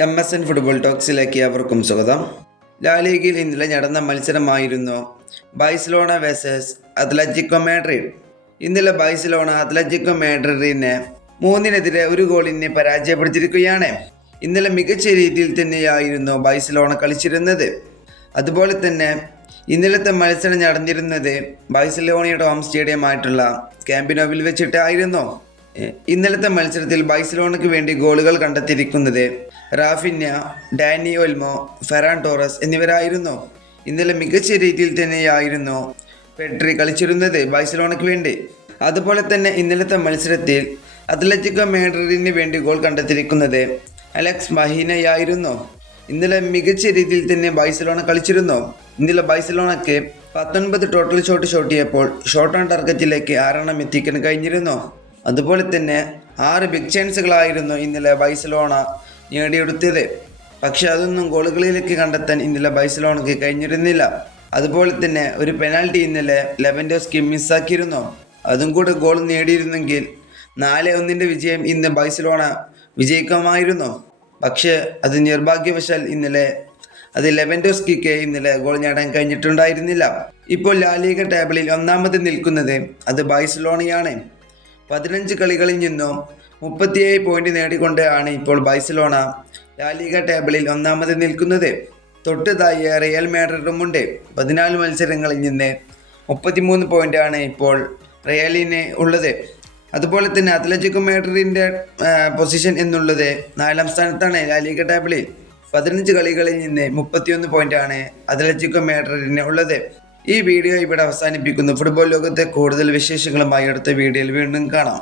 MSN football ടോക്സിലേക്ക് അവർക്കും സ്വാഗതം. ലാലീഗയിൽ ഇന്നലെ നടന്ന മത്സരമായിരുന്നു ബാഴ്സലോണ വേഴ്സസ് അത്ലറ്റിക്കോ മാഡ്രിഡ്. ഇന്നലെ ബാഴ്സലോണ അത്ലറ്റിക്കോ മാഡ്രിഡിനെ 3-നെതിരെ 1 ഗോളിന് പരാജയപ്പെടുത്തിയിരിക്കുകയാണ്. ഇന്നലെ മികച്ച രീതിയിൽ തന്നെയായിരുന്നു ബാഴ്സലോണ കളിച്ചിരുന്നത്. അതുപോലെ തന്നെ ഇന്നലത്തെ മത്സരം നടന്നിരുന്നത് ബാഴ്സലോണയുടെ ഹോം സ്റ്റേഡിയമായിട്ടുള്ള ക്യാമ്പ് നൗവിൽ വെച്ചിട്ടായിരുന്നു. ഇന്നലത്തെ മത്സരത്തിൽ ബാഴ്സലോണയ്ക്ക് വേണ്ടി ഗോളുകൾ കണ്ടെത്തിയിരിക്കുന്നത് Raphinha, Dani Olmo, Ferran Torres എന്നിവരായിരുന്നു. ഇന്നലെ മികച്ച രീതിയിൽ തന്നെയായിരുന്നു പെഡ്രി കളിച്ചിരുന്നത് ബാഴ്സലോണയ്ക്ക് വേണ്ടി. അതുപോലെ തന്നെ ഇന്നലത്തെ മത്സരത്തിൽ അത്ലറ്റിക്കോ മാഡ്രിഡിന് വേണ്ടി ഗോൾ കണ്ടെത്തിയിരിക്കുന്നത് അലക്സ് മഹീനയായിരുന്നു. ഇന്നലെ മികച്ച രീതിയിൽ തന്നെ ബാഴ്സലോണ കളിച്ചിരുന്നു. ഇന്നലെ ബാഴ്സലോണയ്ക്ക് 19 ടോട്ടൽ ഷോട്ട് ചെയ്യപ്പോൾ ഷോട്ട് ഓൺ ടാർഗറ്റിലേക്ക് 6 എത്തിക്കാൻ കഴിഞ്ഞിരുന്നു. അതുപോലെ തന്നെ 6 ബിഗ് ചാൻസുകളായിരുന്നു ഇന്നലെ ബാഴ്സലോണ നേടിയെടുത്തത്. പക്ഷെ അതൊന്നും ഗോളുകളിലേക്ക് കണ്ടെത്താൻ ഇന്നലെ ബാഴ്സലോണയ്ക്ക് കഴിഞ്ഞിരുന്നില്ല. അതുപോലെ തന്നെ ഒരു പെനാൽറ്റി ഇന്നലെ ലെവൻഡോസ്കി മിസ്സാക്കിയിരുന്നു. അതും കൂടെ ഗോൾ നേടിയിരുന്നെങ്കിൽ 4-1 വിജയം ഇന്ന് ബാഴ്സലോണ വിജയിക്കുമായിരുന്നു. പക്ഷേ അത് നിർഭാഗ്യവശാൽ ഇന്നലെ ലെവൻഡോസ്കിക്ക് ഇന്നലെ ഗോൾ നേടാൻ കഴിഞ്ഞിട്ടുണ്ടായിരുന്നില്ല. ഇപ്പോൾ ലാലിഗ ടേബിളിൽ 1ാമത് നിൽക്കുന്നത് അത് ബാഴ്സലോണയാണ്. 15 കളികളിൽ നിന്നും 37 പോയിന്റ് നേടിക്കൊണ്ട് ആണ് ഇപ്പോൾ ബാഴ്സലോണ ലാലിഗ ടേബിളിൽ 1ാമത് നിൽക്കുന്നത്. തൊട്ടതായി റിയൽ മാഡ്രിഡുമുണ്ട്. 14 മത്സരങ്ങളിൽ നിന്ന് 33 പോയിന്റാണ് ഇപ്പോൾ റിയലിന് ഉള്ളത്. അതുപോലെ തന്നെ അത്ലറ്റിക്കോ മാഡ്രിഡിൻ്റെ പൊസിഷൻ എന്നുള്ളത് 4ാം സ്ഥാനത്താണ് ലാലിഗ ടേബിളിൽ. 15 കളികളിൽ നിന്ന് 31 പോയിന്റാണ് അത്ലറ്റിക്കോ മാഡ്രിഡിന് ഉള്ളത്. ഈ വീഡിയോ ഇവിടെ അവസാനിപ്പിക്കുന്നു. ഫുട്ബോൾ ലോകത്തെ കൂടുതൽ വിശേഷങ്ങളുമായി അടുത്ത വീഡിയോയിൽ വീണ്ടും കാണാം.